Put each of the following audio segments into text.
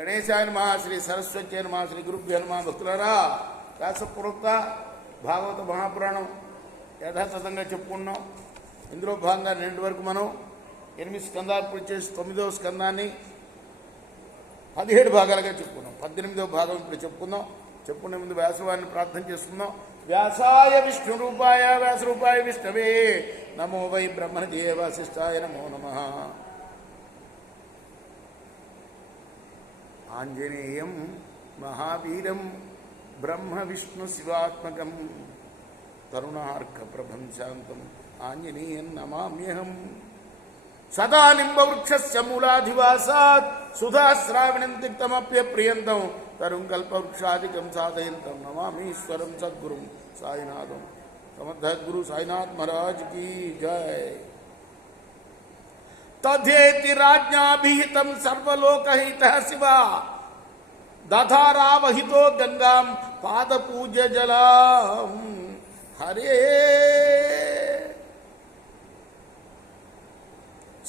గణేశాయ నమః, శ్రీ సరస్వతి నమః, శ్రీ గురుభ్యో నమః. భక్తులారా, వ్యాసపూర్వక భాగవత మహాపురాణం యథాతథంగా చెప్పుకున్నాం. ఇందులో భాగంగా నిన్నటి వరకు మనం 8 స్కందాలు పూర్తి చేసి 9వ స్కందాన్ని 17 భాగాలుగా చెప్పుకున్నాం. 18వ భాగం ఇప్పుడు చెప్పుకుందాం. చెప్పుకునే ముందు వ్యాసవారిని ప్రార్థన చేస్తున్నాం. వ్యాసాయ విష్ణు రూపాయ వ్యాస రూపాయ విష్ణవే నమో వై బ్రహ్మణే వాసిష్ఠాయ నమో నమః. ఆంజనేయం మహావీరం బ్రహ్మ విష్ణు శివాత్మకం తరుణార్క ప్రభం శాంతం ఆంజనేయం నమామ్యహం. సదా నింబవృక్షస్య మూలాధివాసాత్ సుధాశ్రావిణం తిక్తమప్యప్రియంతం తరుం కల్పవృక్షాదికం సాధయంతం నమామీశ్వరం సద్గురుం సాయినాథం. సమర్థద్గురు సాయినాథ్ మహారాజ్ की जय. तथेति राज्ञाभिहितं सर्वलोकहितः शिवा दधारावहितो गंगां पादपूज्य जलां. हरे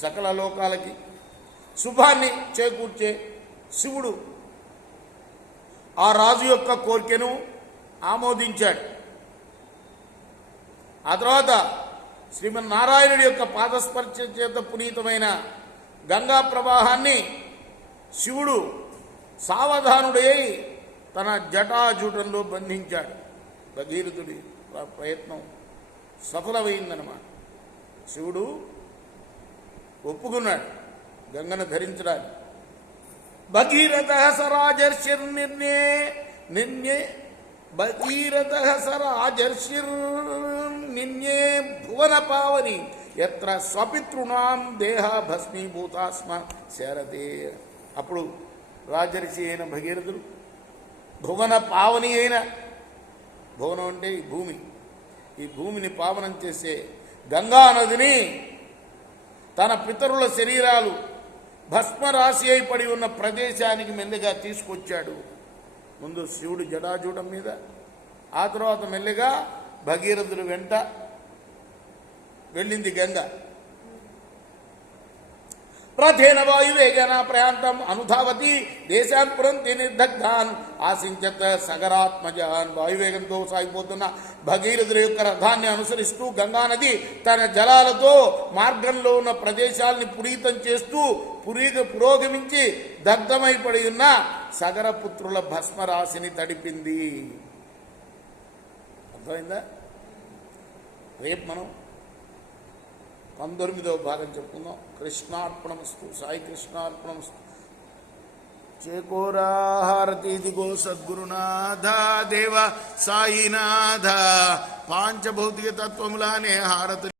సకల లోకాలకి శుభాన్ని చేకూర్చే శివుడు ఆ రాజు యొక్క కోరికను ఆమోదించాడు. ఆ తర్వాత శ్రీమన్నారాయణుడి యొక్క పాదస్పర్శ చేత పునీతమైన గంగా ప్రవాహాన్ని శివుడు సావధానుడై తన జటాజూటంలో బంధించాడు. భగీరథుడి ప్రయత్నం సఫలమైందన్నమాట. శివుడు ఒప్పుకున్నాడు గంగను ధరించడానికి. భగీరథ సరాజర్షిర్నిర్ణే నిన్నే భగీరథ సరాజర్షిర్నిన్నే భువన పావని ఎత్ర స్వపితృణాం దేహ భస్మీభూతాస్మ శరతే. అప్పుడు రాజర్షి అయిన భగీరథుడు భువన పావని అయిన, భువనం అంటే ఈ భూమి, ఈ భూమిని పావనం చేసే గంగా నదిని తన పితరుల శరీరాలు భస్మరాశి అయి పడి ఉన్న ప్రదేశానికి మెల్లగా తీసుకొచ్చాడు. ముందు శివుడు జటాజూటం మీద, ఆ తర్వాత మెల్లగా భగీరథుడు వెంట వెళ్ళింది గంగ. రథేన వాయువేగేన ప్రయాంతం అనుధావతి దేశాన్ పురంతి నిర్దగ్ధాన్ ఆశించత సగరాత్మజాన్. వాయువేగంతో సాగిపోతున్న భగీరథుల యొక్క రథాన్ని అనుసరిస్తూ గంగానది తన జలాలతో మార్గంలో ఉన్న ప్రదేశాలని పునీతం చేస్తూ పురోగమించి దగ్ధమైపడి ఉన్న సగరపుత్రుల భస్మరాశిని తడిపింది. అర్థమైందా? రేపు మనం 19వ భాగం చెప్పుకుందాం. కృష్ణార్పణమస్తు. సాయి కృష్ణార్పణమస్తు. చేకోరా హారతి దిగో సద్గురునాథ దేవ సాయినాథ. పాంచభౌతిక తత్వములానే హారతి